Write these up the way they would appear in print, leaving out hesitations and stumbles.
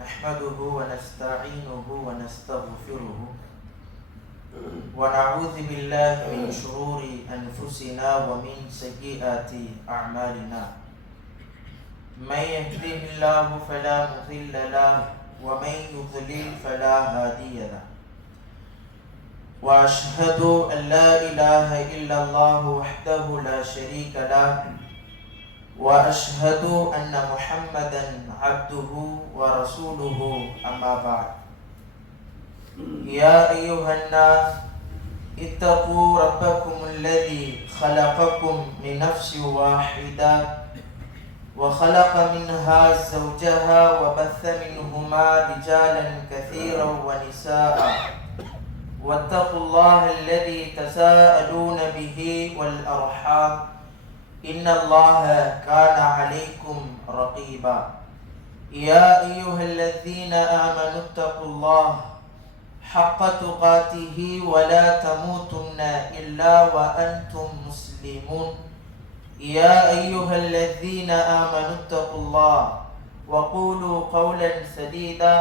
نحمده ونستعينه ونستغفره ونعوذ بالله من شرور أنفسنا ومن سيئات أعمالنا من يهده الله فلا مضل له ومن يضلل فلا هادي له وأشهد أن لا إله إلا الله وحده لا شريك له وأشهد أن محمدا عبده ورسوله أما بعد يا أيها الناس اتقوا ربكم الذي خلقكم من نفس واحدة وخلق منها زوجها وبث منهما رجالا كثيرا ونساء واتقوا الله الذي تساءلون به والأرحام إن الله كان عليكم رقيبا يا أيها الذين آمنوا اتقوا الله حق تقاته ولا تموتن إلا وأنتم مسلمون يا أيها الذين آمنوا اتقوا الله وقولوا قولا سديدا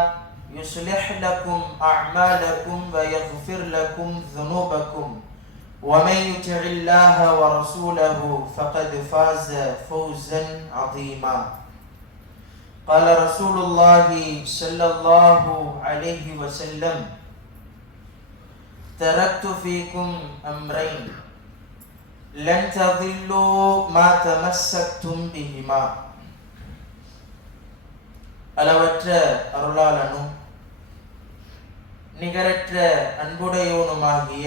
يصلح لكم أعمالكم ويغفر لكم ذنوبكم ومن يطع الله ورسوله فقد فاز فوزا عظيما قال رسول الله صلى الله عليه وسلم تركت فيكم أمرين لن تضلوا ما تمسكتم بهما அளவற்ற அருளாளனும் நிகரற்ற அன்புடையோனுமாகிய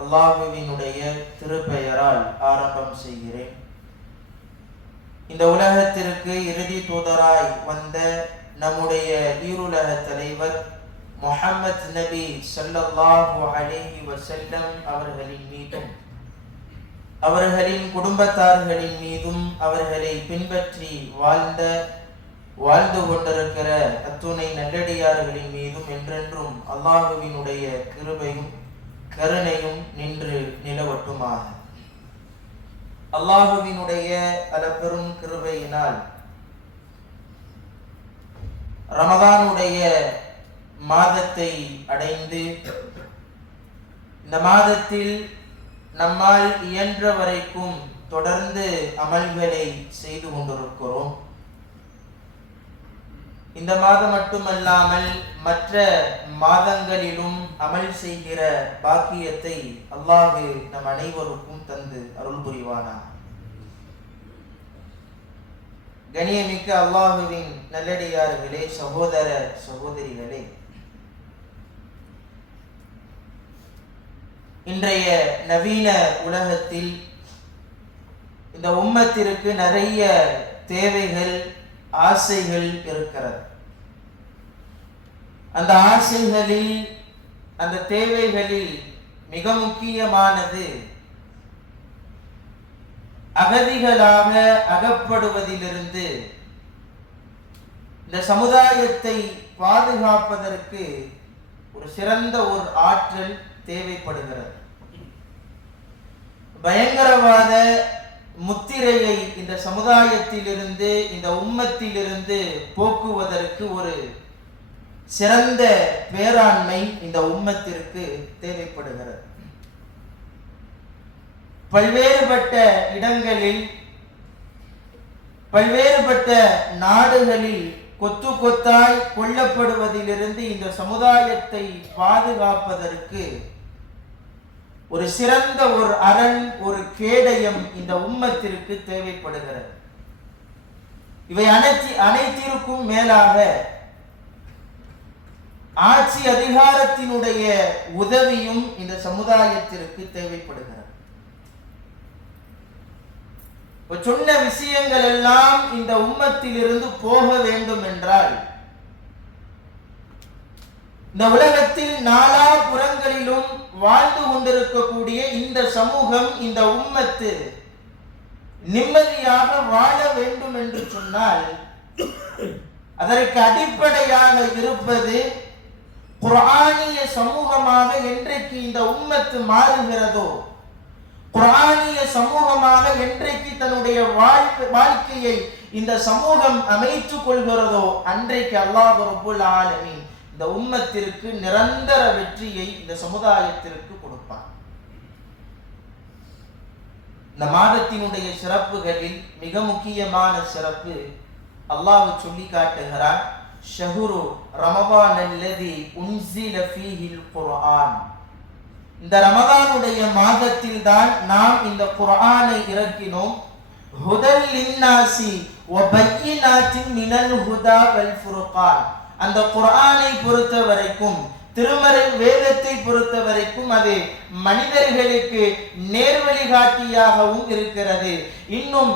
அல்லாஹுவினுடைய திருப்பெயரால் ஆரம்பம் செய்கிறேன். இந்த உலகத்திற்கு இறுதி தூதராய் வந்த நம்முடைய ஈருலக தலைவர் முஹம்மத் நபி ஸல்லல்லாஹு அலைஹி வஸல்லம் அவர்களின் மீதும் அவர்களின் குடும்பத்தார்களின் மீதும் அவர்களை பின்பற்றி வாழ்ந்து கொண்டிருக்கிற அத்துணை நல்லடியார்களின் மீதும் என்றென்றும் அல்லாஹுவினுடைய கிருபையும் கருணையும் நின்று நிலவட்டுமாக. அல்லாஹுவினுடைய அளப்பெரும் கிருபையினால் ரமதானுடைய மாதத்தை அடைந்து இந்த மாதத்தில் நம்மால் இயன்ற வரைக்கும் தொடர்ந்து அமல்களை செய்து கொண்டிருக்கிறோம். இந்த மாதம் மட்டுமல்லாமல் மற்ற மாதங்களிலும் அமல் செய்கிற பாக்கியத்தை அல்லாஹ் நம் அனைவருக்கும் தந்து அருள் புரிவானார். கண்ணியமிக்க அல்லாஹுவின் நல்லடியார்களே, சகோதர சகோதரிகளே, இன்றைய நவீன உலகத்தில் இந்த உம்மத்திற்கு நிறைய தேவைகள் ஆசைகள் இருக்கிறது. அந்த ஆசைகளில் அந்த தேவைகளில் மிக முக்கியமானது அகதிகளாக அகப்படுவதிலிருந்து இந்த சமுதாயத்தை பாதுகாப்பதற்கு ஒரு சிறந்த ஒரு ஆற்றல் தேவைப்படுகிறது. பயங்கரவாத முத்திரையை இந்த சமுதாயத்திலிருந்து இந்த உம்மத்திலிருந்து போக்குவதற்கு ஒரு சிறந்த பேராண்மை இந்த உம்மத்திற்கு தேவைப்படுகிறது. பல்வேறுபட்ட இடங்களில் பல்வேறுபட்ட நாடுகளில் கொத்து கொத்தாய் கொல்லப்படுவதிலிருந்து இந்த சமுதாயத்தை பாதுகாப்பதற்கு ஒரு சிறந்த ஒரு அரண், ஒரு கேடயம் இந்த உம்மத்திற்கு தேவைப்படுகிறது. இவை அனைத்திற்கும் மேலாக ஆட்சி அதிகாரத்தினுடைய உதவியும் இந்த சமுதாயத்திற்கு தேவைப்படுகிறது. சொன்ன விஷயங்கள் எல்லாம் இந்த உம்மத்திலிருந்து போக வேண்டும் என்றால் இந்த உலகத்தில் நாலா புறங்களிலும் வாழ்ந்து கொண்டிருக்கக்கூடிய இந்த சமூகம், இந்த உம்மத்து நிம்மதியாக வாழ வேண்டும் என்று சொன்னால் அதற்கு அடிப்படையாக இருப்பது குர்ஆனிய சமூகமாக என்றைக்கு இந்த உம்மத்து மாறுகிறதோ, குர்ஆனிய சமூகமாக என்றைக்கு தன்னுடைய வாழ்க்கையை இந்த சமூகம் அமைத்துக் கொள்கிறதோ அன்றைக்கு அல்லாஹ் ரப்பல் ஆலமீன் இந்த உம்மத்திற்கு நிரந்தர வெற்றியை இந்த சமுதாயத்திற்கு கொடுப்பார். இந்த மாதத்தினுடைய சிறப்புகளில் மிக முக்கியமான சிறப்பு அல்லாஹ் சொல்லி காட்டுகிறார், ஷஹ்ரு ரமதான் அல்லதி உன்ஸில ஃபீஹில் குர்ஆன். இந்த ரமதானுடைய மாதத்தில் தான் நாம் இந்த குர்ஆனை இறக்கினோம். ஹுதல் லின்னாசி வ பையினாத்தின் மினல் ஹுதா வல் ஃபுர்கான். அந்த குர்ஆனை பொறுத்த வரைக்கும், திருமறை வேதத்தை பொறுத்த வரைக்கும் அது மனிதர்களுக்கு நேர்வழிகாட்டியாகவும் இருக்கிறது. இன்னும்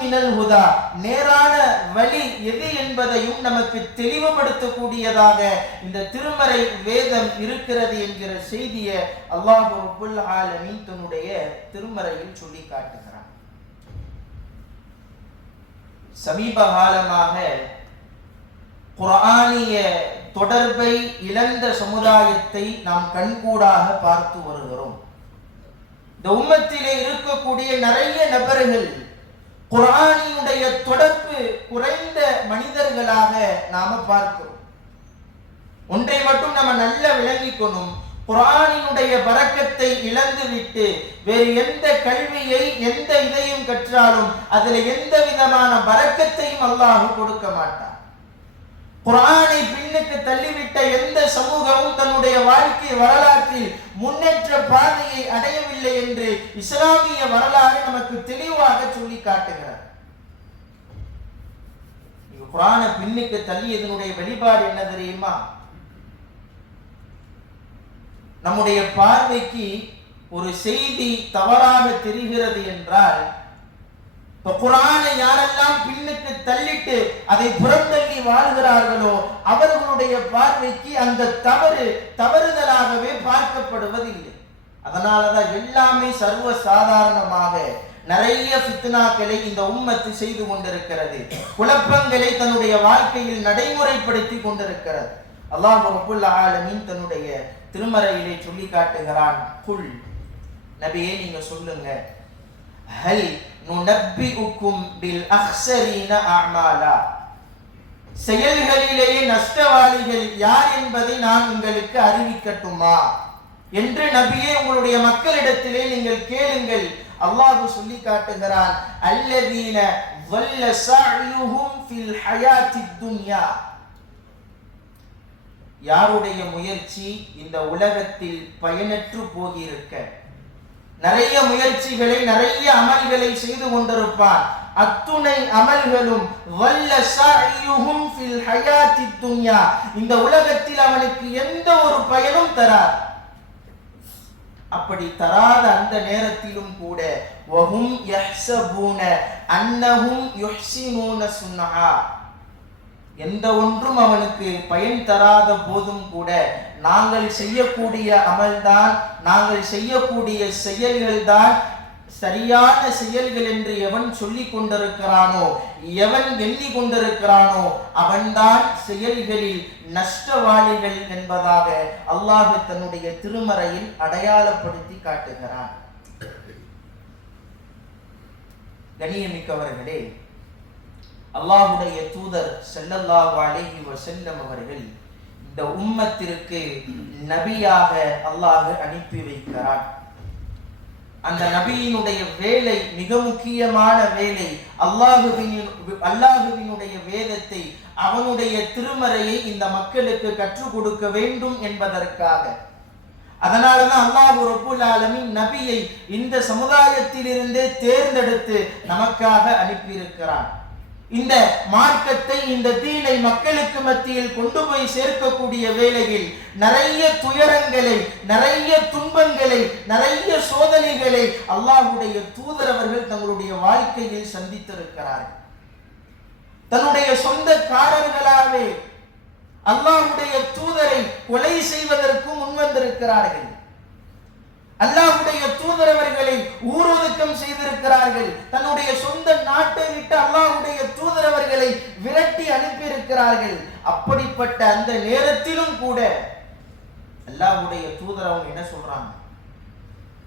மினல் ஹுதா, நேரான வழி எது என்பதையும் நமக்கு தெளிவுபடுத்தக்கூடியதாக இந்த திருமறை வேதம் இருக்கிறது என்கிற செய்தியை அல்லாஹ் ரப்பல் ஆலமீன் தன்னுடைய திருமறையில் சொல்லி காட்டுகிறான். சமீப காலமாக குர்ஆனிய தொடர்பை இழந்த சமுதாயத்தை நாம் கண்கூடாக பார்த்து வருகிறோம். இந்த உம்மத்திலே இருக்கக்கூடிய நிறைய நபர்கள் குர்ஆனினுடைய தொடர்பு குறைந்த மனிதர்களாக நாம பார்க்கிறோம். ஒன்றை மட்டும் நம்ம நல்லா விளங்கிக்கணும், குர்ஆனினுடைய பரக்கத்தை இழந்து விட்டு வேறு எந்த கல்வியை எந்த இதையும் கற்றாலும் அதுல எந்த விதமான பரக்கத்தையும் அல்லாஹ் கொடுக்க மாட்டார். குர்ஆனை பின்னுக்கு தள்ளிவிட்ட எந்த சமூகமும் தன்னுடைய வாழ்க்கை வரலாற்றில் முன்னேற்ற பாதையை அடையவில்லை என்று இஸ்லாமிய வரலாறு நமக்கு தெளிவாக சொல்லி காட்டுகிறார். குர்ஆனை பின்னுக்கு தள்ளியதனுடைய வெளிப்பாடு என்ன தெரியுமா? நம்முடைய பார்வைக்கு ஒரு செய்தி தவறாக தெரிகிறது என்றால், குர்ஆனை யாரெல்லாம் பின்னுக்கு தள்ளிட்டு அதை புறந்தள்ளி வாழ்கிறார்களோ அவர்களுடைய பார்வைக்கு அந்த தவறுதலாகவே பார்க்கப்படுவதில்லை. அதனாலதான் எல்லாமே சர்வ சாதாரணமாக நிறைய ஃபித்னாக்களை இந்த உம்மத்து செய்து கொண்டிருக்கிறது, குழப்பங்களை தன்னுடைய வாழ்க்கையில் நடைமுறைப்படுத்தி கொண்டிருக்கிறது. அல்லாஹ் ரப்பல் ஆலமீன் தன்னுடைய திருமறையிலே சொல்லி காட்டுகிறான், குல் நபியே நீங்க சொல்லுங்க, ஹல் நுனப்பிஉக்கும் பில் அக்ஸரீன அஅமாலா, செயல்களிலேயே நஷ்டவாளிகள் யார் என்பதை நான் உங்களுக்கு அறிவிக்கட்டுமா என்று நபியே உங்களுடைய மக்களிடத்திலே நீங்கள் கேளுங்கள். அல்லாஹ் சொல்லி காட்டுகிறான், அல்லதீன வல்ல சஅயுஹும் ஃபில் ஹயாத்தித் துன்யா, யாருடைய முயற்சி இந்த உலகத்தில் பயனற்று போகியிருக்க, நிறைய முயற்சிகளை நிறைய அமல்களை செய்து கொண்டிருப்பான், அத்துணை அமல்களும் வல்ல சஅயுஹும் ஃபில் ஹயாத்தித் துன்யா, இந்த உலகத்தில் அவனுக்கு எந்த ஒரு பயனும் தராது. அப்படி தராத அந்த நேரத்திலும் கூட வஹும் யஹ்ஸபூன அன்னஹும் யுஹ்ஸினூன சுன்ஆ, எந்த ஒன்றும் அவனுக்கு பயன் தராத போதும் கூட நாங்கள் செய்யக்கூடிய அமல்தான், நாங்கள் செய்யக்கூடிய செயல்கள் தான் சரியான செயல்கள் என்று எவன் சொல்லிக் கொண்டிருக்கிறானோ, எவன் எண்ணி கொண்டிருக்கிறானோ அவன்தான் செயல்களில் நஷ்டவாளிகள் என்பதாக அல்லாஹ் தன்னுடைய திருமறையில் அடையாளப்படுத்தி காட்டுகிறான். கண்ணியமிக்கவர்களே, அல்லாஹ்வுடைய தூதர் ஸல்லல்லாஹு அலைஹி வஸல்லம் அவர்கள் இந்த உம்மத்திற்கு நபியாக அல்லாஹ் அனுப்பி வைக்கிறார். அந்த நபியினுடைய வேலை மிக முக்கியமான வேலை, அல்லாஹ்வினுடைய வேதத்தை, அவனுடைய திருமறையை இந்த மக்களுக்கு கற்றுக் கொடுக்க வேண்டும் என்பதற்காக. அதனாலதான் அல்லாஹ் ரப்பல் ஆலமீன் நபியை இந்த சமுதாயத்திலிருந்தே தேர்ந்தெடுத்து நமக்காக அனுப்பியிருக்கிறான். இந்த மார்க்கத்தை, இந்த தீனை மக்களுக்கு மத்தியில் கொண்டு போய் சேர்க்கக்கூடிய வேளையில் நிறைய துயரங்களை, நிறைய துன்பங்களை, நிறைய சோதனைகளை அல்லாஹ்வுடைய தூதர் அவர்கள் தங்களுடைய வாழ்க்கையில் சந்தித்திருக்கிறார்கள். தன்னுடைய சொந்தக்காரர்களாகவே அல்லாஹ்வுடைய தூதரை கொலை செய்வதற்கு முன்வந்திருக்கிறார்கள். அல்லாஹ்வுடைய தூதர் அவர்களை ஊரொதுக்கம் செய்திருக்கிறார்கள். தன்னுடைய சொந்த நாட்டை விட்டு அல்லாஹ்வுடைய தூதர் அவர்களை விரட்டி அனுப்பி இருக்கிறார்கள். அப்படிப்பட்ட அந்த நேரத்திலும் கூட அல்லாஹ்வுடைய தூதர் அவங்க என்ன சொல்றாங்க?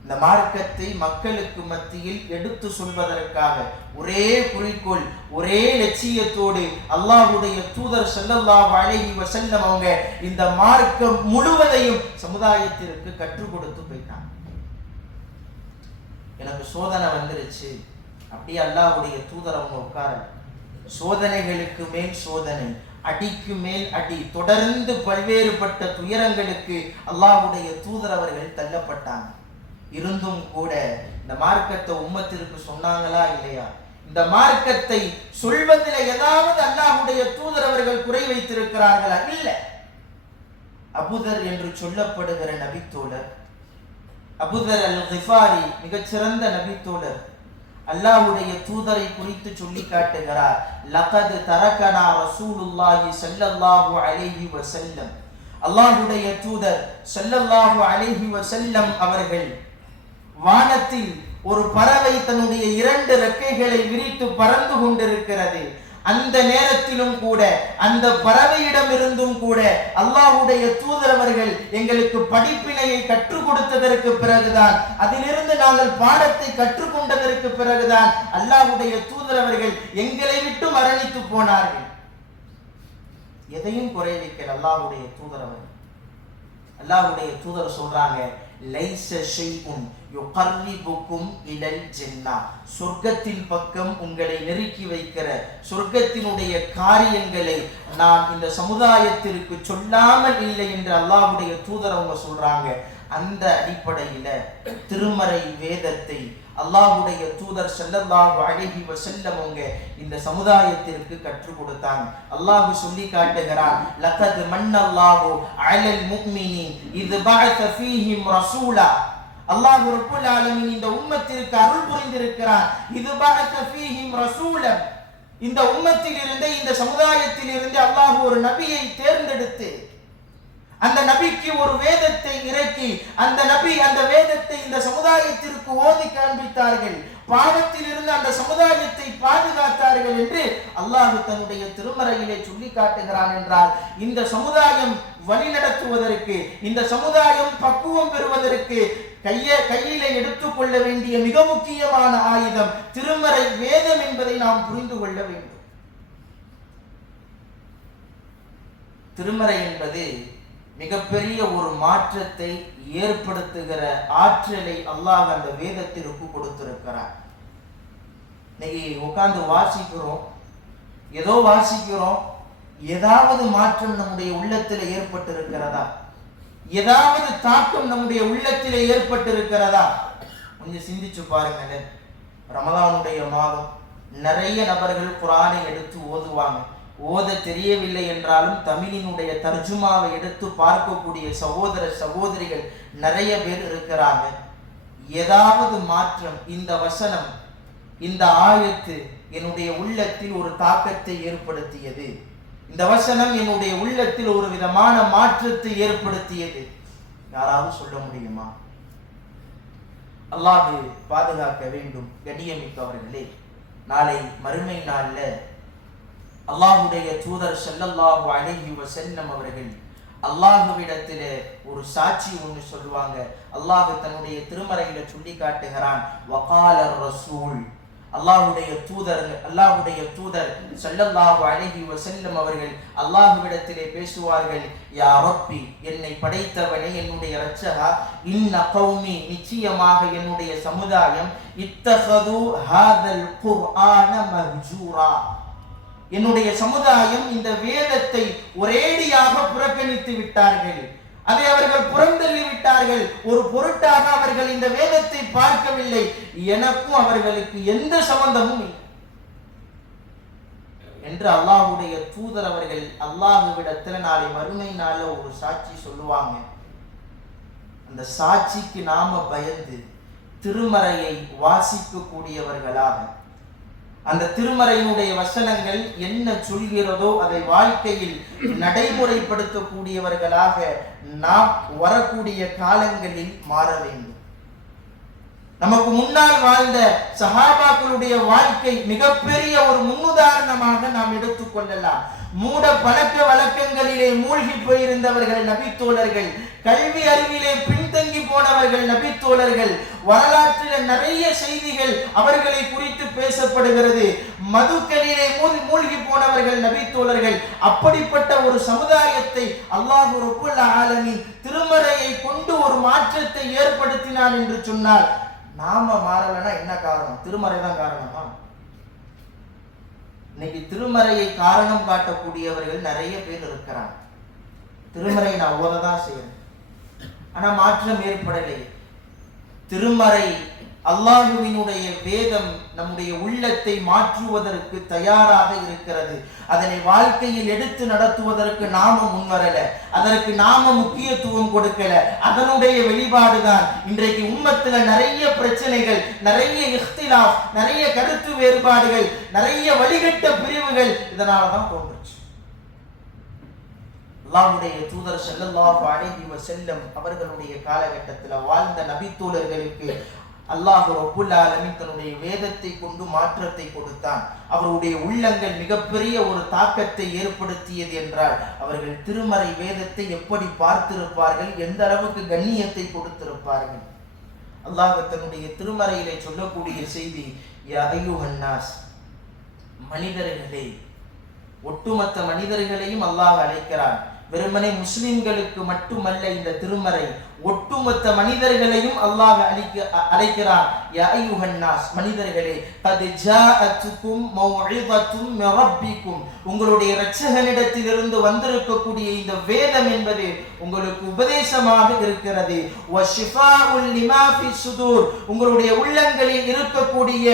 இந்த மார்க்கத்தை மக்களுக்கு மத்தியில் எடுத்து சொல்வதற்காக ஒரே குறிக்கோள், ஒரே லட்சியத்தோடு அல்லாஹ்வுடைய தூதர் ஸல்லல்லாஹு அலைஹி வஸல்லம் அவங்க இந்த மார்க்கம் முழுவதையும் சமுதாயத்திற்கு கற்றுக் கொடுத்து போயிட்டாங்க. எனக்கு சோதனை வந்துருச்சு, அப்படியே அல்லாஹ்வுடைய தூதர் அவங்க உட்கார, சோதனைகளுக்கு மேல் சோதனை, அடிக்கு மேல் அடி, தொடர்ந்து பல்வேறுபட்ட துயரங்களுக்கு அல்லாஹ்வுடைய தூதர் அவர்கள் தள்ளப்பட்டாங்க. இருந்தும் கூட இந்த மார்க்கத்தை உம்மத்திற்கு சொன்னாங்களா இல்லையா? இந்த மார்க்கத்தை சொல்வதில் ஏதாவது அல்லாஹ்வுடைய தூதர் அவர்கள் குறை வைத்திருக்கிறார்களா? இல்லை. அபூதர் என்று சொல்லப்படுகிற நபித்தோழர், அபூதர் அல் கிஃபாரி, மிகச்சிறந்த நபித்தோழர், அல்லாஹ்வுடைய தூதரை குறித்து சொல்லி காட்டுகிறார். லகத் தரகனா ரசூலுல்லாஹி ஸல்லல்லாஹு அலைஹி வஸல்லம், அல்லாஹ்வுடைய தூதர் ஸல்லல்லாஹு அலைஹி வஸல்லம் அவர்கள் வானத்தில் ஒரு பறவை தன்னுடைய 2 ரெக்கைகளை விரித்து பறந்து கொண்டிருக்கிறது. அந்த நேரத்திலும் கூட அந்த பறவையிடமிருந்தும் கூட அல்லாஹ்வுடைய தூதர் அவர்கள் எங்களுக்கு படிப்பினையை கற்றுக் கொடுத்ததற்கு பிறகுதான், அதிலிருந்து நாங்கள் பாடத்தை கற்றுக்கொண்டதற்கு பிறகுதான் அல்லாஹ்வுடைய தூதர் அவர்கள் எங்களை விட்டு மரணித்து போனார்கள். எதையும் குறை வைக்கல அல்லாஹ்வுடைய தூதர் அவர்கள். அல்லாஹ்வுடைய தூதர் சொல்றாங்க, லைஸ ஷைஉன் யுகர்ரிபுக்கும் இலல் ஜன்னah, சொர்க்கத்தின் பக்கம் உங்களை நெருக்கி வைக்கிற சொர்க்கத்தினுடைய காரியங்களை நான் இந்த சமுதாயத்திற்கு சொல்லாமல் இல்லை என்று அல்லாஹ்வுடைய தூதர் அவங்க சொல்றாங்க. அந்த அடிப்படையில திருமறை வேதத்தை அல்லாஹ்வுடைய தூதர் ஸல்லல்லாஹு அலைஹி வஸல்லம் அவங்க இந்த சமுதாயத்திற்கு கற்றுக் கொடுத்தாங்க. அல்லாஹ் சொல்லி காட்டுகிறான், லகத் மன்னல்லாஹு அலல் முஃமினீன் இத் பஅஸ ஃபீஹிம் ரசூலா, அல்லாஹ் ரப்புல் ஆலமீன் இந்த உம்மத்திற்கு அருள் புரிந்திருக்கிறான். இத் பஅஸ ஃபீஹிம் ரசூலன், இந்த உம்மத்தில் இருந்து, இந்த சமுதாயத்தில் இருந்து அல்லாஹ் ஒரு நபியை தேர்ந்தெடுத்து அந்த நபிக்கு ஒரு வேதத்தை இறக்கி அந்த நபி அந்த வேதத்தை இந்த சமுதாயத்திற்கு ஓதி காண்பித்தார்கள். பாவத்தில் இருந்து அந்த சமுதாயத்தை பாதுகாத்தார்கள் என்று அல்லாஹ் தன்னுடைய திருமறையிலே சொல்லி காட்டுகிறான். என்றால் இந்த சமுதாயம் வழிநடத்துவதற்கு, இந்த சமுதாயம் பக்குவம் பெறுவதற்கு கையில எடுத்துக்கொள்ள வேண்டிய மிக முக்கியமான ஆயுதம் திருமறை வேதம் என்பதை நாம் புரிந்து கொள்ள வேண்டும். திருமறை என்பது மிகப்பெரிய ஒரு மாற்றத்தை ஏற்படுத்துகிற ஆற்றலை அல்லாஹ் அந்த வேதத்திற்கு கொடுத்திருக்கிறார். இன்னைக்கு உட்கார்ந்து வாசிக்கிறோம், ஏதோ வாசிக்கிறோம், ஏதாவது மாற்றம் நம்முடைய உள்ளத்தில் ஏற்பட்டிருக்கிறதா? ஏதாவது தாக்கம் நம்முடைய உள்ளத்தில் ஏற்பட்டிருக்கிறதா? கொஞ்சம் சிந்திச்சு பாருங்க. ரமலானுடைய மாதம் நிறைய நபர்கள் குர்ஆனை எடுத்து ஓதுவாங்க. ஓத தெரியவில்லை என்றாலும் தமிழினுடைய தர்ஜுமாவை எடுத்து பார்க்கக்கூடிய சகோதர சகோதரிகள் நிறைய பேர் இருக்கிறாங்க. ஏதாவது மாற்றம், இந்த வசனம், இந்த ஆயத்து என்னுடைய உள்ளத்தில் ஒரு தாக்கத்தை ஏற்படுத்தியது, இந்த வசனம் என்னுடைய உள்ளத்தில் ஒரு விதமான மாற்றத்தை ஏற்படுத்தியது, யாராவது சொல்ல முடியுமா? அல்லாஹ் பாதுகாக்க வேண்டும். கண்ணியமிக்கவர்களே, நாளை மறுமை நாள்ல அல்லாஹ்வுடைய தூதர் ஸல்லல்லாஹு அலைஹி வஸல்லம் அவர்கள் அல்லாஹ்விடத்திலே ஒரு சாட்சி ஒன்று சொல்லுவாங்க. அல்லாஹ் தன்னுடைய திருமறையில சொல்லி காட்டுகிறான், வகால ரசூல், அல்லாஹ்வுடைய தூதர் ஸல்லல்லாஹு அலைஹி வஸல்லம் அவர்கள் அல்லாஹ்விடத்திலே பேசுவார்கள், யா ரப்பி, என்னை படைத்தவனே, என்னுடைய இரட்சகா, இன்ன கௌமி, நிச்சயமாக என்னுடைய சமுதாயம், இத்தகது ஹாதல் குர்ஆன மஹ்ஜூரா, என்னுடைய சமுதாயம் இந்த வேதத்தை ஒரேடியாக புறக்கணித்து விட்டார்கள், அதை அவர்கள் புறந்தள்ளி விட்டார்கள், ஒரு பொருட்டாக அவர்கள் இந்த வேதத்தை பார்க்கவில்லை, எனக்கும் அவர்களுக்கு எந்த சம்பந்தமும் இல்லை என்று அல்லாஹ்வுடைய தூதர் அவர்கள் அல்லாஹ்விடத்தில் நாளை மறுமை நாள்ல ஒரு சாட்சி சொல்லுவாங்க. அந்த சாட்சிக்கு நாம பயந்து திருமறையை வாசிக்க கூடியவர்களாக, அந்த திருமறையினுடைய வசனங்கள் என்ன சொல்கிறதோ அதை வாழ்க்கையில் நடைமுறைப்படுத்தக்கூடியவர்களாக நாம் வரக்கூடிய காலங்களில் மாற வேண்டும். நமக்கு முன்னால் வாழ்ந்த சஹாபாக்களுடைய வாழ்க்கை மிகப்பெரிய ஒரு முன்னுதாரணமாக நாம் எடுத்துக்கொள்ளலாம். மூட பழக்க வழக்கங்களிலே மூழ்கி போயிருந்தவர்கள் நபித்தோழர்கள், கல்வி அறிவிலே பின்தங்கி போனவர்கள் நபித்தோழர்கள். வரலாற்றில் நிறைய செய்திகள் அவர்களை குறித்து பேசப்படுகிறது. மதுக்களிலே மூழ்கி போனவர்கள் நபித்தோழர்கள். அப்படிப்பட்ட ஒரு சமுதாயத்தை அல்லாஹ் ரப்புல் ஆலமீன் திருமறையை கொண்டு ஒரு மாற்றத்தை ஏற்படுத்தினான் என்று சொன்னால், நாம மாறலன்னா என்ன காரணம்? திருமறை தான் காரணமா? இன்னைக்கு திருமறையை காரணம் காட்டக்கூடியவர்கள் நிறைய பேர் இருக்கிறாங்க. திருமறை நான் ஓததான் செய்யறேன், ஆனா மாற்றம் ஏற்படலை. திருமறை அல்லாஹுவினுடைய வேதம் நம்முடைய உள்ளத்தை மாற்றுவதற்கு தயாராக இருக்கிறது. அதனை வாழ்க்கையில் எடுத்து நடத்துவதற்கு நாம முன்வரல, அதற்கு நாம முக்கியத்துவம் கொடுக்கல. அதனுடைய வெளிப்பாடுதான் இன்றைக்கு உம்மத்துல நிறைய பிரச்சனைகள், நிறைய இஹ்திலாஃப், நிறைய கருத்து வேறுபாடுகள், நிறைய வழிகட்ட பிரிவுகள் இதனாலதான் தோன்றுச்சு. அல்லாஹ்வுடைய தூதர் ஸல்லல்லாஹு அலைஹி வஸல்லம் அவர்களுடைய காலகட்டத்தில் வாழ்ந்த நபித்தோழர்களுக்கு அல்லாஹ் ரப்புல் ஆலமீன் தன்னுடைய வேதத்தை கொண்டு மாற்றத்தை கொடுத்தான். அவருடைய உள்ளங்கள் மிகப்பெரிய ஒரு தாக்கத்தை ஏற்படுத்தியது என்றால், அவர்கள் திருமறை வேதத்தை எப்படி பார்த்திருப்பார்கள், எந்த அளவுக்கு கண்ணியத்தை கொடுத்திருப்பார்கள். அல்லாஹ் தன்னுடைய திருமறையிலே சொல்லக்கூடிய செய்தி, யா அய்யுஹன் நாஸ், மனிதர்களே, ஒட்டுமொத்த மனிதர்களையும் அல்லாஹ் அழைக்கிறான். வெறுமனே முஸ்லிம்களுக்கு மட்டுமல்ல, இந்த திருமறை ஒட்டுமொத்த மனிதர்களையும் அல்லாஹ் அழைக்கிறான். யா அய்யுஹன் நாஸ், மனிதர்களே, கத் ஜாஅத்துக்கும் மௌஇதத்தும் மின் ரப்பிக்கும், உங்களுடைய இரட்சகனிடத்திலிருந்து வந்திருக்கக்கூடிய இந்த வேதம் என்பது உங்களுக்கு உபதேசமாக இருக்கிறது. வஷிஃபாஉல் லிமா ஃபிஸ் சுதூர், உங்களுடைய உள்ளங்களில் இருக்கக்கூடிய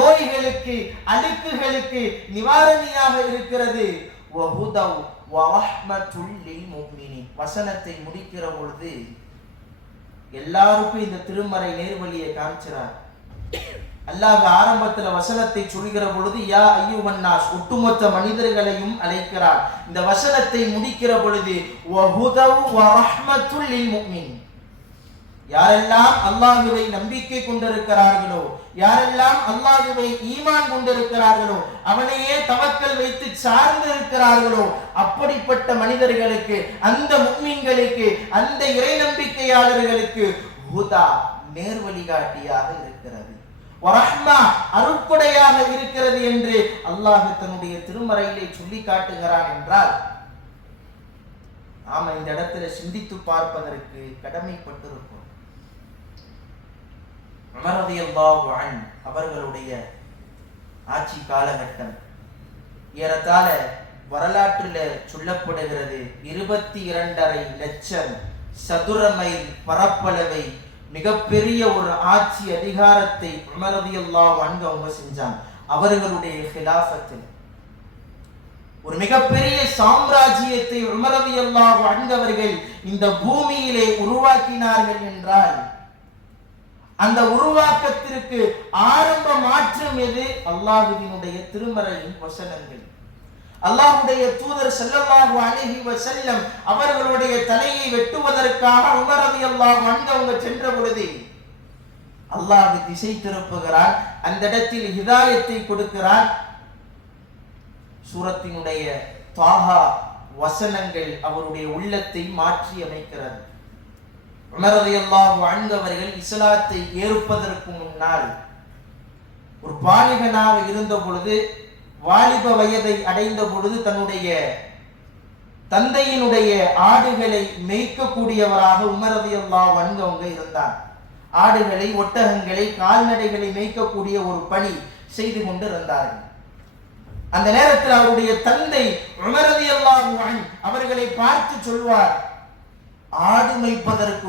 நோய்களுக்கு, அழுக்குகளுக்கு நிவாரணியாக இருக்கிறது. வஹுதவ் வரஹ்மத்துல் லில் முஃமினீன், வசனத்தை முடிக்கிற பொழுது எல்லாருக்கும் இந்த திருமறை நேர்வழியை காமிச்சார். அல்லாஹ் ஆரம்பத்துல வசனத்தை சொல்கிற பொழுது யா அய்யுஹன் நாஸ், ஒட்டுமொத்த மனிதர்களையும் அழைக்கிறார். இந்த வசனத்தை முடிக்கிற பொழுது வஹுதவ் வரஹ்மத்துல் லில் முஃமினீன், யாரெல்லாம் அல்லாஹ்வை நம்பிக்கை கொண்டிருக்கிறார்களோ, யாரெல்லாம் அல்லாஹ்வை ஈமான் கொண்டிருக்கிறார்களோ, அவனையே தவக்கல் வைத்து சார்ந்து இருக்கிறார்களோ, அப்படிப்பட்ட மனிதர்களுக்கு, அந்த முஃமின்களுக்கு, அந்த இறை நம்பிக்கையாளர்களுக்கு ஹுதா, நேர்வழிகாட்டியாக இருக்கிறது, வரஹ்மா, அருட்கொடையாக இருக்கிறது என்று அல்லாஹ் தன்னுடைய திருமறையிலே சொல்லி காட்டுகிறான் என்றால், நாம இந்த இடத்துல சிந்தித்து பார்ப்பதற்கு கடமைப்பட்டிருக்கிறோம். உமர் ரலியல்லாஹு அன்ஹு அவர்களுடைய ஆட்சி காலகட்டம் ஏறத்தாழ வரலாற்றில் சொல்லப்படுகிறது 22.5 லட்சம் சதுர மைல் பரப்பளவை மிகப்பெரிய ஒரு ஆட்சி அதிகாரத்தை உமர் ரலியல்லாஹு அன்ஹு அவங்க செஞ்சாங்க. அவர்களுடைய ஹிலாஃபத்தில் ஒரு மிகப்பெரிய சாம்ராஜ்யத்தை உமர் ரலியல்லாஹு அன்ஹு அவர்கள் இந்த பூமியிலே உருவாக்கினார்கள் என்றால், அந்த உருவாக்கத்திற்கு ஆரம்ப மாற்றம் எது? அல்லாஹ்வினுடைய திருமறையின் வசனங்கள். அல்லாஹ்வுடைய தூதர் ஸல்லல்லாஹு அலைஹி வஸல்லம் அவர்களுடைய தலையை வெட்டுவதற்காக உமர் ரலியல்லாஹு அன்ஹு அவங்க சென்ற பொழுது அல்லாஹ் திசை திருப்புகிறான், அந்த இடத்தில் ஹிதாயத்தை கொடுக்கிறான். சூரத்தினுடைய தாஹா வசனங்கள் அவருடைய உள்ளத்தை மாற்றி அமைக்கிறது. உமர் ரலியல்லாஹு அன்ஹு அவர்கள் இஸ்லாத்தை ஏற்பதற்கு முன்னால் ஒரு பாலிகனாக இருந்த பொழுது, வாலிப வயதை அடைந்த பொழுது தன்னுடைய தந்தையினுடைய ஆடுகளை மேய்க்கக்கூடியவராக உமர் ரலியல்லாஹு அன்ஹு அவங்க இருந்தார். ஆடுகளை, ஒட்டகங்களை, கால்நடைகளை மேய்க்கக்கூடிய ஒரு பணி செய்து கொண்டு இருந்தார்கள். அந்த நேரத்தில் அவருடைய தந்தை உமர் ரலியல்லாஹு அன்ஹு அவர்களை பார்த்து சொல்வார், ஆடு மேய்ப்பதற்கு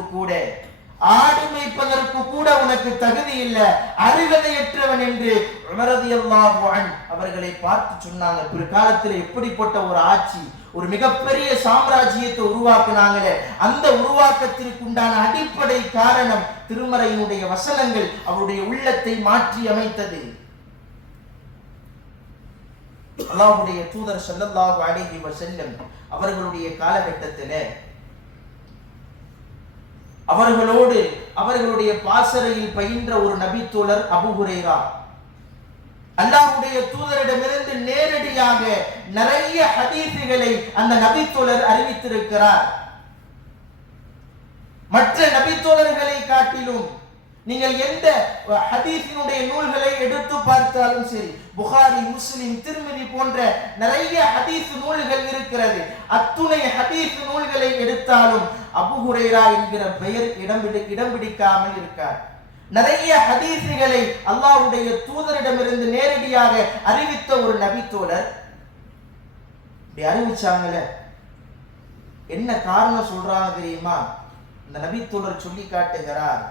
கூட உனக்கு தகுதி இல்லை, அருகதையற்றவன் என்று உமர் ரலியல்லாஹு அன்ஹு அவர்களை பார்த்து சொன்னாங்க. பிற்காலத்தில் எப்படிப்பட்ட ஒரு ஆட்சி, ஒரு மிகப்பெரிய சாம்ராஜ்யத்தை உருவாக்குனாங்களே, அந்த உருவாக்கத்திற்கு உண்டான அடிப்படை காரணம் திருமறையினுடைய வசனங்கள் அவருடைய உள்ளத்தை மாற்றி அமைத்தது. அல்லாஹ்வுடைய தூதர் ஸல்லல்லாஹு அலைஹி வஸல்லம் அவர்களுடைய காலகட்டத்தில் அவர்களோடு அவர்களுடைய பாசறையில் பயின்ற ஒரு நபி தோழர் அபூ ஹுரைரா அல்லாஹ்வுடைய தூதரிடமிருந்து நேரடியாக நிறைய ஹதீஸுகளை அந்த நபி தோழர் அறிவித்திருக்கிறார். மற்ற நபி தோழர்களை காட்டிலும் நீங்கள் எந்த ஹதீஸினுடைய நூல்களை எடுத்து பார்த்தாலும் சரி, புகாரி, முஸ்லிம், திர்மிதி போன்ற நிறைய ஹதீஸ் நூல்கள் இருக்கிறது. அத்துணை ஹதீஸ் நூல்களை எடுத்தாலும் அபூ ஹுரைரா என்கிற பெயர் இடம் பிடிக்காமல் இருக்கார். நிறைய ஹதீஸுகளை அல்லாஹ்வுடைய தூதரிடமிருந்து நேரடியாக அறிவித்த ஒரு நபி தோழர் இப்படி அறிவிச்சாங்கல, என்ன காரணம் சொல்றாங்க தெரியுமா? இந்த நபி தோழர் சொல்லி காட்டுகிறார்,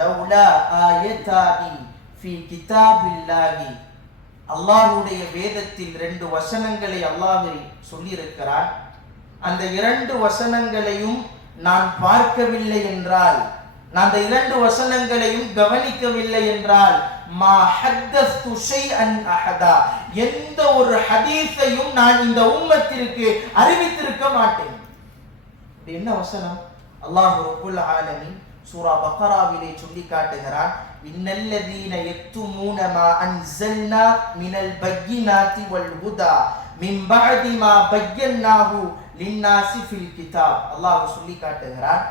லவ்லா ஆயதானி ஃபீ கிதாபில்லாஹி, அல்லாஹ்வுடைய வேதத்தில் 2 வசனங்களை அல்லாஹ் சொல்லி இருக்கிறான். அந்த 2 வசனங்களையும் நான் பார்க்கவில்லை என்றால், நான் அந்த 2 வசனங்களையும் கவனிக்கவில்லை என்றால், மா ஹத்தஸ்து ஷைஅன் அஹதா, எந்த ஒரு ஹதீஸையும் நான் இந்த உம்மத்திற்கு அறிவித்திருக்க மாட்டேன். இது என்ன வசனம்? அல்லாஹ் ரப்புல் ஆலமீன் சூரா பக்ராவிலே சொல்லி காட்டுகிறான், இன்னல்லதீன யக்துமூன மா அன்ஸல்னா மினல் பய்யினாத்தி வல் ஹுதா மின் பஅதி மா பய்யன்னாஹு லின்னாஸி ஃபில் கிதாப். அல்லாஹ் சொல்லி காட்டுகிறான்,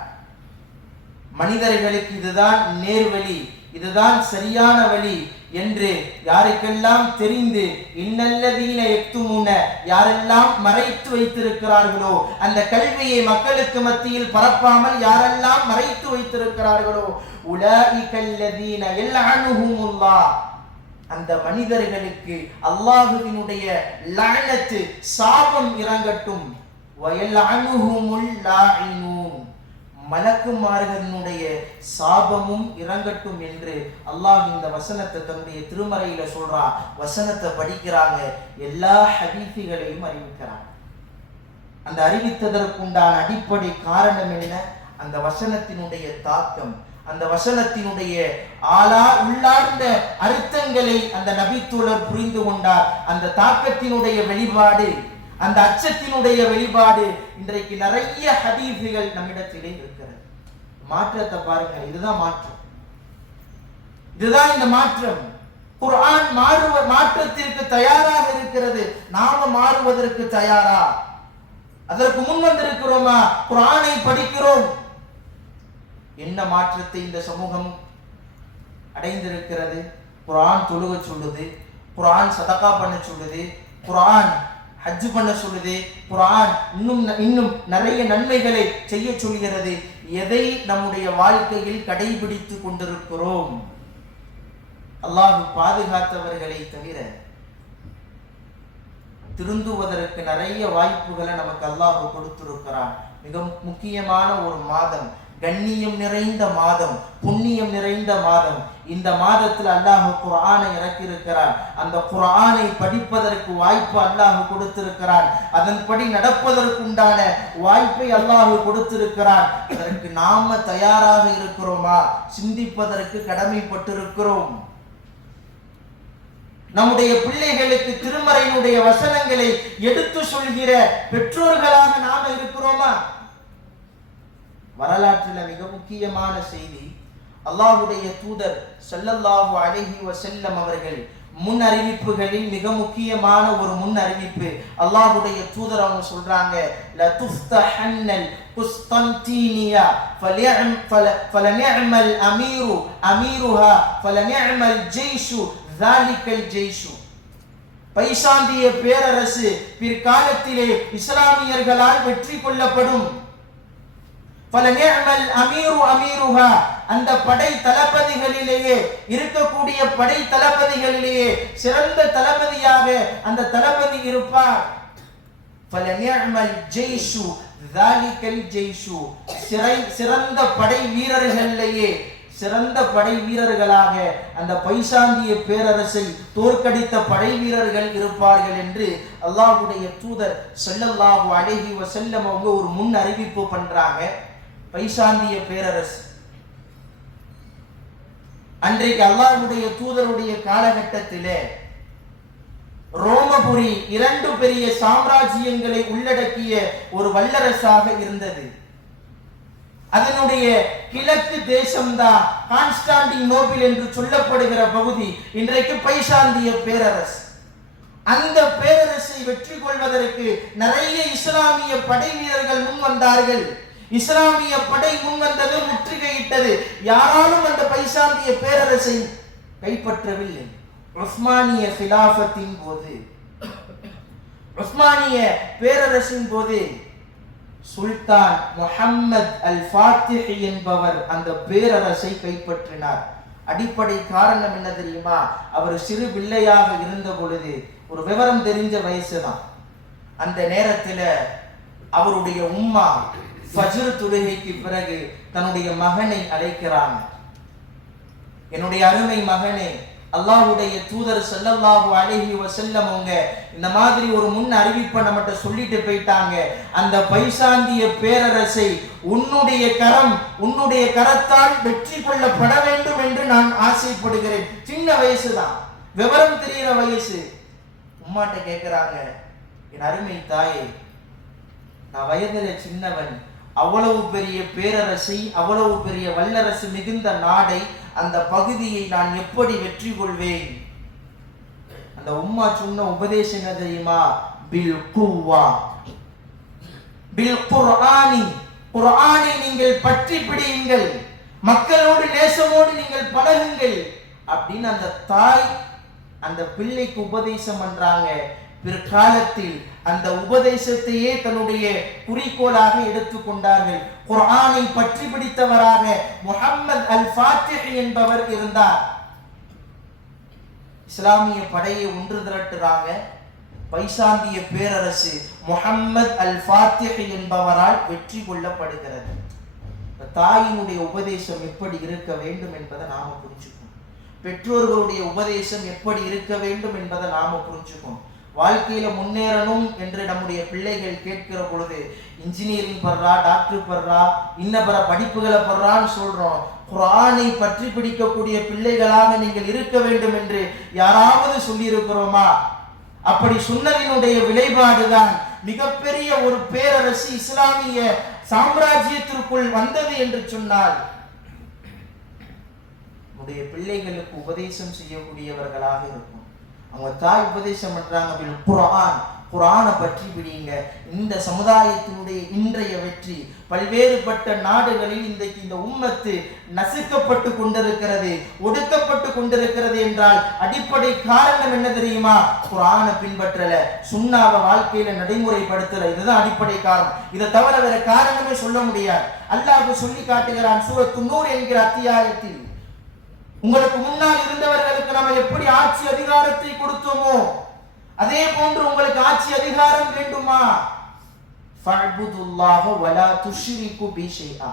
மனிதர்களுக்கு இதுதான் நேர்வழி, இதுதான் சரியான வழி என்று யாருக்கெல்லாம் தெரிந்து, இன்னல்லதீன யக்துமூன, யாரெல்லாம் மறைத்து வைத்திருக்கிறார்களோ, அந்த கல்வியை மக்களுக்கு மத்தியில் பரப்பாமல் யாரெல்லாம் மறைத்து வைத்திருக்கிறார்களோ, உலாயிகல்லதீன யல்அனுஹுமுல்லாஹ், அந்த மனிதர்களுக்கு அல்லாஹ்வினுடைய லஅனத், சாபம் இறங்கட்டும். வயல்அனுஹுமுல் லாயினூன், மலக்குமார்களுடைய சாபமும் இறங்கட்டும் என்று அல்லாஹ் இந்த வசனத்தை தன்னுடைய திருமறையில சொல்றான். வசனத்தை படிக்கிறாங்க, எல்லா ஹதீஸுகளையும் அறிவிக்கிறாங்க. அந்த அறிவித்ததற்குண்டான அடிப்படை காரணம் என்ன? அந்த வசனத்தினுடைய தாக்கம், அந்த வசனத்தினுடைய உள்ளார்ந்த அர்த்தங்களை அந்த நபித்தோழர் புரிந்து கொண்டார். அந்த தாக்கத்தினுடைய வெளிப்பாடு, அந்த அச்சத்தினுடைய வெளிப்பாடு இன்றைக்கு நிறைய ஹதீஸுகள் நம்மிடத்திலே இருக்கிறது. மாற்றத்தை பாருங்க, இதுதான் மாற்றம், இதுதான் இந்த மாற்றம். குர்ஆன் மாற்றத்திற்கு தயாராக இருக்கிறது. நாம மாறுவதற்கு தயாரா? அதற்கு முன் வந்திருக்கிறோமா? குர்ஆனை படிக்கிறோம். என்ன மாற்றத்தை இந்த சமூகம் அடைந்திருக்கிறது? குர்ஆன் தொழுக சொல்லுது, குர்ஆன் சதகா பண்ண சொல்லுது, குர்ஆன் ஹஜ் பண்ண சொல்லுது, குர்ஆன் இன்னும் நிறைய நன்மைகளை செய்ய சொல்கிறது. எதை நம்முடைய வாழ்க்கையில் கடைபிடித்து கொண்டிருக்கிறோம்? அல்லாஹ் பாதுகாத்தவர்களை தவிர திருந்துவதற்கு நிறைய வாய்ப்புகளை நமக்கு அல்லாஹ் கொடுத்திருக்கிறான். மிக முக்கியமான ஒரு மாதம், கண்ணியம் நிறைந்த மாதம், புண்ணியம் நிறைந்த மாதம். இந்த மாதத்தில் அல்லாஹ் குர்ஆனை இறக்கி இருக்கிறான். அந்த குர்ஆனை படிப்பதற்கு வாய்ப்பு அல்லாஹ் கொடுத்திருக்கிறான். அதன்படி நடப்பதற்குண்டான வாய்ப்பை அல்லாஹ் கொடுத்திருக்கிறான். அதற்கு நாம தயாராக இருக்கிறோமா? சிந்திப்பதற்கு கடமைப்பட்டிருக்கிறோம். நம்முடைய பிள்ளைகளுக்கு திருமறையினுடைய வசனங்களை எடுத்து சொல்கிற பெற்றோர்களாக நாம இருக்கிறோமா? வரலாற்றில் மிக முக்கியமான செய்தி, அல்லாஹ்வுடைய தூதர் ஸல்லல்லாஹு அலைஹி வஸல்லம் அவர்கள் முன் அறிவிப்புகளில் மிக முக்கியமான ஒரு முன் அறிவிப்பு. அல்லாஹ்வுடைய தூதர் அவங்க சொல்றாங்க, ல துஃப்தஹன்னல் குஸ்தன்தீனியா ஃபலநிஅமல் அமீரு அமீருஹா ஃபலநிஅமல் ஜெய்ஷு ஸாலிகல் ஜெய்ஷு. பைசாந்திய பேரரசு பிற்காலத்திலே இஸ்லாமியர்களால் வெற்றி கொள்ளப்படும். ஃபலநிஅமல் அமீரு அமீருஹா, அந்த படை தளபதிகளிலேயே இருக்கக்கூடிய படை தளபதிகளிலேயே சிறந்த தளபதியாக அந்த தளபதி இருப்பார். ஃபலநிஅமல் ஜெய்ஷு ஸாலிகல் ஜெய்ஷு, சிறந்த படை வீரர்களிலேயே சிறந்த படை வீரர்களாக அந்த பைசாந்திய பேரரசை தோற்கடித்த படை வீரர்கள் இருப்பார்கள் என்று அல்லாஹ்வுடைய தூதர் ஸல்லல்லாஹு அலைஹி வஸல்லம் அவங்க ஒரு முன் அறிவிப்பு பண்றாங்க. பைசாந்திய பேரரசு அன்றைக்கு அல்லாஹ்வுடைய தூதருடைய காலகட்டத்திலே ரோமபுரி 2 பெரிய சாம்ராஜ்யங்களை உள்ளடக்கிய ஒரு வல்லரசாக இருந்தது. அதனுடைய கிழக்கு தேசம்தான் கான்ஸ்டான்டினோப்பிள் என்று சொல்லப்படுகிற பகுதி. இன்றைக்கு பைசாந்திய பேரரசு. அந்த பேரரசை வெற்றி கொள்வதற்கு நிறைய இஸ்லாமிய படை வீரர்கள் முன் வந்தார்கள். இஸ்லாமிய படை முன் வந்தது, முற்றுகையிட்டது. யாராலும் அந்த பைசாந்திய பேரரசை கைப்பற்றவில்லை. உஸ்மானிய கிலாஃபத்தின் போது, உஸ்மானிய பேரரசின் போது சுல்தான் முஹம்மது அல் ஃபாத்திஹ் என்பவர் அந்த பேரரசை கைப்பற்றினார். அடிப்படை காரணம் என்ன தெரியுமா? அவர் சிறு பிள்ளையாக இருந்த பொழுது, ஒரு விவரம் தெரிஞ்ச வயசுதான், அந்த நேரத்தில் அவருடைய உம்மா ஃபஜ்ர் தொழுகைக்கு பிறகு தன்னுடைய மகனை அழைக்கிறாங்க. என்னுடைய அருமை மகனே, அல்லாஹ்வுடைய தூதர் ஸல்லல்லாஹு அலைஹி வஸல்லம் அவங்க இந்த மாதிரி ஒரு முன் அறிவிப்பை நம்மகிட்ட சொல்லிட்டு போயிட்டாங்க. அந்த பைசாந்திய பேரரசை உன்னுடைய கரத்தால் வெற்றி கொள்ளப்பட வேண்டும் என்று நான் ஆசைப்படுகிறேன். சின்ன வயசுதான், விவரம் தெரிகிற வயசு. உம்மாட்ட கேட்கிறாங்க, என் அருமை தாயே, நான் வயதுல சின்னவன், அவ்வளவு பெரிய பேரரசை, அவ்வளவு பெரிய வல்லரசு மிகுந்த நாடை, அந்த பகுதியை நான் எப்படி வெற்றி கொள்வேன்? அந்த உம்மா சொன்ன உபதேசம் என்ன தெரியுமா? பில் குவா, பில் குர்ஆனி, குர்ஆனை நீங்கள் பற்றி பிடியுங்கள், மக்களோடு நேசமோடு நீங்கள் பழகுங்கள் அப்படின்னு அந்த தாய் அந்த பிள்ளைக்கு உபதேசம் பண்றாங்க. பிற்காலத்தில் அந்த உபதேசத்தையே தன்னுடைய குறிக்கோளாக எடுத்துக்கொண்டார்கள். குர்ஆனை பற்றி பிடித்தவராக முஹம்மது அல் ஃபாத்திஹ் என்பவர் இருந்தார். இஸ்லாமிய படையை ஒன்று திரட்டுறாங்க. பைசாந்திய பேரரசு முஹம்மது அல் ஃபாத்திஹ் என்பவரால் வெற்றி கொள்ளப்படுகிறது. தாயினுடைய உபதேசம் எப்படி இருக்க வேண்டும் என்பதை நாம புரிஞ்சுக்கணும். பெற்றோர்களுடைய உபதேசம் எப்படி இருக்க வேண்டும் என்பதை நாம புரிஞ்சுக்கணும். வாழ்க்கையில முன்னேறணும் என்று நம்முடைய பிள்ளைகள் கேட்கிற பொழுது இன்ஜினியரிங் படுறா, டாக்டர் படுறா, இன்ன பிற படிப்புகளை படுறான்னு சொல்றோம். குர்ஆனை பற்றி பிடிக்கக்கூடிய பிள்ளைகளாக நீங்கள் இருக்க வேண்டும் என்று யாராவது சொல்லி இருக்கிறோமா? அப்படி சொன்னதினுடைய விளைபாடுதான் மிகப்பெரிய ஒரு பேரரசு இஸ்லாமிய சாம்ராஜ்யத்திற்குள் வந்தது என்று சொன்னால், நம்முடைய பிள்ளைகளுக்கு உபதேசம் செய்யக்கூடியவர்களாக இருக்கும். அவங்க தாய் உபதேசம் பண்றாங்க, குர்ஆன், குர்ஆனை பற்றி பிடிங்க. இந்த சமுதாயத்தினுடைய இன்றைய வெற்றி, பல்வேறுபட்ட நாடுகளில் இன்றைக்கு இந்த உம்மத்து நசுக்கப்பட்டு கொண்டிருக்கிறது, ஒடுக்கப்பட்டு கொண்டிருக்கிறது என்றால் அடிப்படை காரணம் என்ன தெரியுமா? குர்ஆனை பின்பற்றல, சுன்னாவை வாழ்க்கையில நடைமுறைப்படுத்தல. இதுதான் அடிப்படை காரணம். இதை தவிர வேற காரணமே சொல்ல முடியாது. அல்லாஹ் சொல்லி காட்டுகிறான் சூரத்து நூர் என்கிற அத்தியாயத்தில், உங்களுக்கு முன்னால் இருந்தவர்களுக்கு நம்ம எப்படி ஆட்சி அதிகாரத்தை கொடுத்தோமோ அதே போன்று உங்களுக்கு ஆட்சி அதிகாரம் வேண்டுமா? ஃபஅ்புதுல்லாஹ வலா துஷ்ரிகு பி ஷைஆ,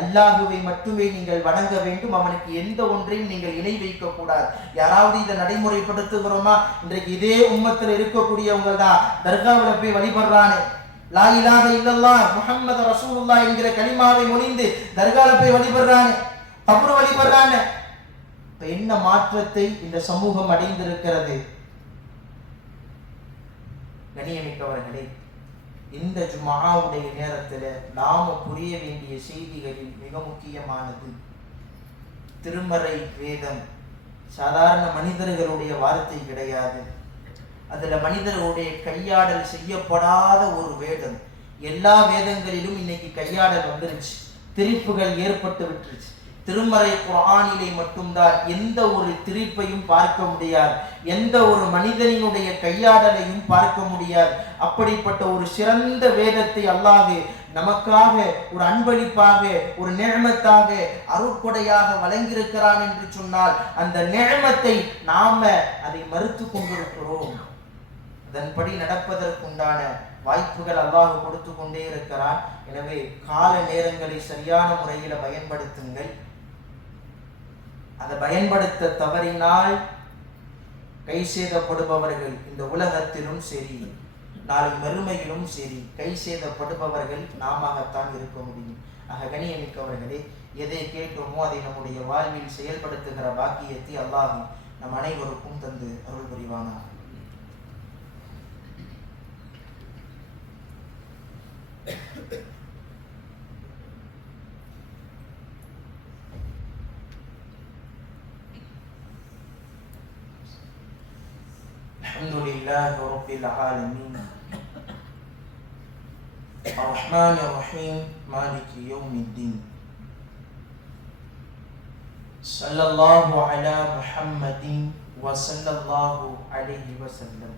அல்லாஹ்வை மட்டுமே நீங்கள் வணங்க வேண்டும், அவனுக்கு எந்த ஒன்றையும் நீங்கள் இணை வைக்க கூடாது. யாராவது இதை நடைமுறைப்படுத்துகிறோமா? இன்றைக்கு இதே உம்மத்தில் இருக்கக்கூடியவங்க தான் தர்காவில் போய் வழிபடுறானே, லா இலாஹ இல்லல்லாஹ் முஹம்மது ரசூலுல்லாஹ் என்கிற கலிமாவை மொழிந்து தர்காவில் போய் வழிபடுறானே, கபர் வழிபடுறானே. என்ன மாற்றத்தை இந்த சமூகம் அடைந்திருக்கிறது? கண்ணியமிக்கவர்களே, இந்த ஜும்ஆவுடைய நேரத்தில் நாம புரிய வேண்டிய செய்திகளில் மிக முக்கியமானது, திருமறை வேதம் சாதாரண மனிதர்களுடைய வார்த்தை கிடையாது. அதுல மனிதர்களுடைய கையாடல் செய்யப்படாத ஒரு வேதம். எல்லா வேதங்களிலும் இன்னைக்கு கையாடல் வந்துருச்சு, திரிப்புகள் ஏற்பட்டு விட்டுருச்சு. திருமறை குர்ஆனிலே மட்டும்தான் எந்த ஒரு திரிப்பையும் பார்க்க முடியாது, எந்த ஒரு மனிதனினுடைய கையாடலையும் பார்க்க முடியாது. அப்படிப்பட்ட ஒரு சிறந்த வேதத்தை அல்லாஹ் நமக்காக ஒரு அன்பளிப்பாக, ஒரு நிஅமத்தாக, அருட்கொடையாக வழங்கியிருக்கிறான் என்று சொன்னால், அந்த நிஅமத்தை நாம அதை மறுத்து கொண்டிருக்கிறோம். அதன்படி நடப்பதற்குண்டான வாய்ப்புகள் அல்லாஹ் கொடுத்து கொண்டே இருக்கிறான். எனவே கால நேரங்களை சரியான முறையில் பயன்படுத்துங்கள். அதை பயன்படுத்த தவறினால் கை சேதப்படுபவர்கள் இந்த உலகத்திலும் சரி, நாளை மறுமையிலும் சரி, கை சேதப்படுபவர்கள் நாமத்தான் இருக்க முடியும். ஆக கண்ணியமிக்கவர்களே, எதை கேட்டோமோ அதை நம்முடைய வாழ்வில் செயல்படுத்துகிற பாக்கியத்தை அல்லாஹ் நம் அனைவருக்கும் தந்து அருள் புரிவானார். لله رب العالمين الرحمن الرحيم مالك يوم الدين صلى الله على محمد وصلى الله عليه وسلم.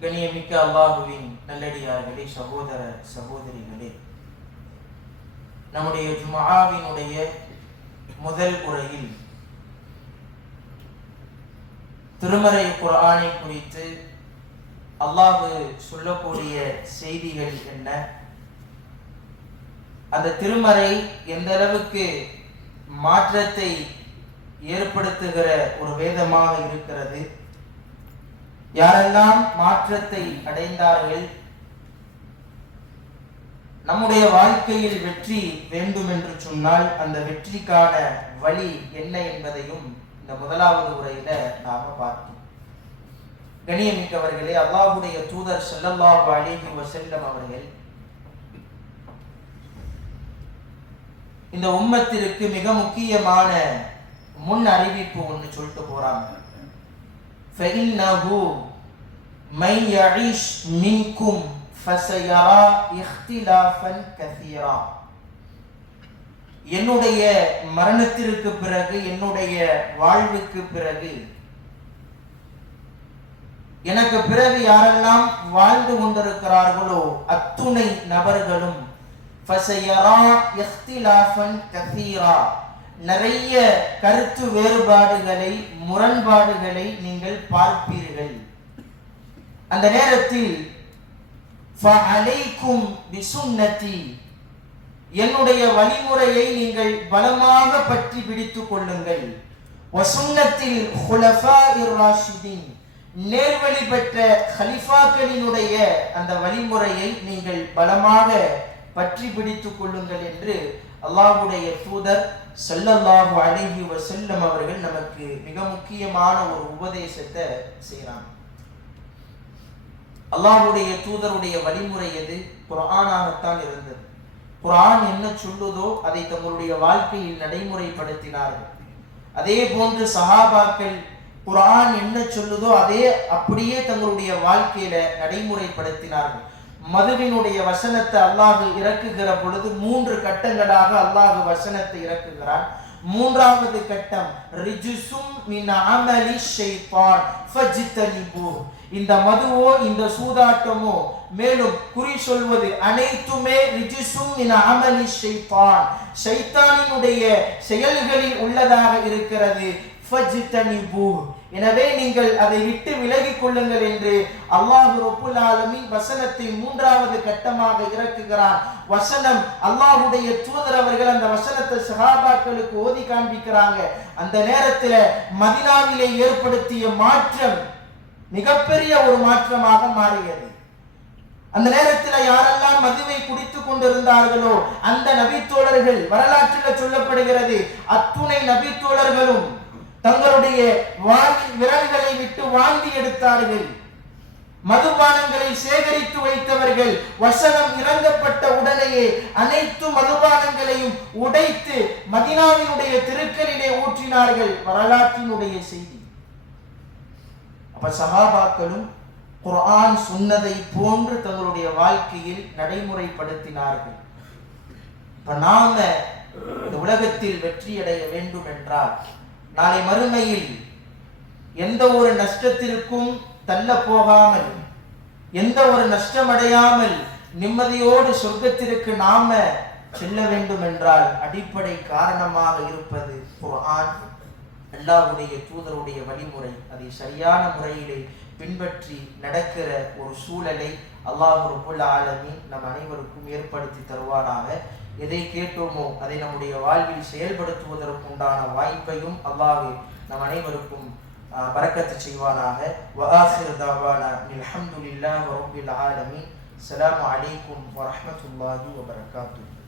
கண்ணியமிக்க அல்லாஹுவின் நல்லடியார்களே, சகோதர சகோதரிகளே, நம்முடைய ஜும்ஆவினுடைய முதல் உரையில் திருமறை குர்ஆனை குறித்து அல்லாஹ் சொல்லக்கூடிய செய்திகள் என்ன, அந்த திருமறை எந்த அளவுக்கு மாற்றத்தை ஏற்படுத்துகிற ஒரு வேதமாக இருக்கிறது, யாரெல்லாம் மாற்றத்தை அடைந்தார்கள், நம்முடைய வாழ்க்கையில் வெற்றி வேண்டும் என்று சொன்னால் அந்த வெற்றிக்கான வழி என்ன என்பதையும் இந்த முதலாவது உரையில நாம பார்த்தோம். கண்ணியமிக்கவர்களே, அல்லாஹ்வுடைய தூதர் ஸல்லல்லாஹு அலைஹி வஸல்லம் அவர்கள் இந்த உம்மத்திற்கு மிக முக்கியமான முன் அறிவிப்பு ஒன்று சொல்லிட்டு போறாங்க. فَإِنَّهُ مَنْ يَعِشْ مِنْكُمْ فَسَيَرَى اخْتِلَافًا كَثِيرًا. என்னுடைய மரணத்திற்கு பிறகு, என்னுடைய வாழ்வுக்கு பிறகு, எனக்கு பிறகு யாரெல்லாம் வாழ்ந்து கொண்டிருக்கிறார்களோ அத்துணை நபர்களும் فَسَيَرَى اخْتِلَافًا كَثِيرًا, நிறைய கருத்து வேறுபாடுகளை, முரண்பாடுகளை நீங்கள் பார்ப்பீர்கள். அந்த நேரத்தில் فَعَلَيْكُمْ بِسُنَّتِي, என்னுடைய வழிமுறையை நீங்கள் பலமாக பற்றி பிடித்துக் கொள்ளுங்கள். வசுன்னத்தில் ஹுலஃபாஇர் ராஷிதீன், நேர்வழி பெற்ற ஹலிஃபாக்களினுடைய அந்த வழிமுறையை நீங்கள் பலமாக பற்றி பிடித்துக் கொள்ளுங்கள் என்று அல்லாஹ்வுடைய தூதர் ஸல்லல்லாஹு அலைஹி வஸல்லம் அவர்கள் நமக்கு மிக முக்கியமான ஒரு உபதேசத்தை செய்றாங்க. அல்லாஹ்வுடைய தூதருடைய வழிமுறை எது? குர்ஆனாகத்தான் இருந்தது. குர்ஆன் என்ன சொல்லுதோ அதை தங்களுடைய வாழ்க்கையில் நடைமுறைப்படுத்தினார்கள். அதே போன்று சஹாபாக்கள் குர்ஆன் என்ன சொல்லுதோ அதே அப்படியே தங்களுடைய வாழ்க்கையில நடைமுறைப்படுத்தினார்கள். மதுவினுடைய வசனத்தை அல்லாஹ் இறக்குகிற பொழுது 3 கட்டங்களாக அல்லாஹ் வசனத்தை இறக்குகிறான். மூன்றாவது கட்டம் ரிஜுசும் மின் அமலி ஷைத்தான் ஃபஜ்தனிபு, இந்த மதுவோ இந்த சூதாட்டமோ மேலும் குறி சொல்வது அனைத்துமே ரிஜுசும் மின் அமலி ஷைத்தான், ஷைத்தானினுடைய செயல்களில் உள்ளதாக இருக்கிறது. ஃபஜ்தனிபு, எனவே நீங்கள் அதை விட்டு விலகிக் கொள்ளுங்கள் என்று அல்லாஹ் ரப்புல் ஆலமீன் வசனத்தை 3வது கட்டமாக இறக்குகிறான். வசனம் அல்லாஹ்வுடைய தூதர் அவர்கள் அந்த வசனத்தை சஹாபாக்களுக்கு ஓதி காண்பிக்கிறாங்க. அந்த நேரத்தில் மதீனாவிலே ஏற்படுத்திய மாற்றம் மிகப்பெரிய ஒரு மாற்றமாக மாறியது. அந்த நேரத்தில் யாரெல்லாம் மதுவை குடித்துக் கொண்டிருந்தார்களோ அந்த நபித்தோழர்கள், வரலாற்றில் சொல்லப்படுகிறது அத்துணை நபித்தோழர்களும் தங்களுடைய விரல்களை விட்டு வாந்தி எடுத்தார்கள். மதுபானங்களை சேகரித்து வைத்தவர்கள் வசனம் இறங்கப்பட்ட உடனேயே அனைத்து மதுபானங்களையும் உடைத்து மதீனாவினுடைய தெருக்களிலே ஊற்றினார்கள். வரலாற்றினுடைய செய்தி. அப்ப சஹாபாக்களும் குர்ஆன் சொன்னதை போன்று தங்களுடைய வாழ்க்கையில் நடைமுறைப்படுத்தினார்கள். இப்ப நாம இந்த உலகத்தில் வெற்றியடைய வேண்டும் என்றால், நாளை மறுமையில் எந்த ஒரு நஷ்டத்திற்கும் தள்ள போகாமல், எந்த ஒரு நஷ்டமடையாமல் நிம்மதியோடு சொர்க்கத்திற்கு நாம செல்ல வேண்டும் என்றால் அடிப்படை காரணமாக இருப்பது குர்ஆன், அல்லாஹ்வுடைய தூதருடைய வழிமுறை. அதை சரியான முறையிலே பின்பற்றி நடக்கிற ஒரு சூழலை அல்லாஹ் ரப்புல் ஆலமீன் நம் அனைவருக்கும் ஏற்படுத்தி தருவானாக. எதை கேட்டோமோ அதை நம்முடைய வாழ்வில் செயல்படுத்துவதற்கு உண்டான வாய்ப்பையும் அல்லாஹ் நம் அனைவருக்கும் பரக்கத்து செய்வானாக. வஆகிரு தஅவானா அல்ஹம்துலில்லாஹி ரப்பில் ஆலமீன். அஸ்ஸலாமு அலைக்கும் வரஹ்மத்துல்லாஹி வபரகாத்துஹு.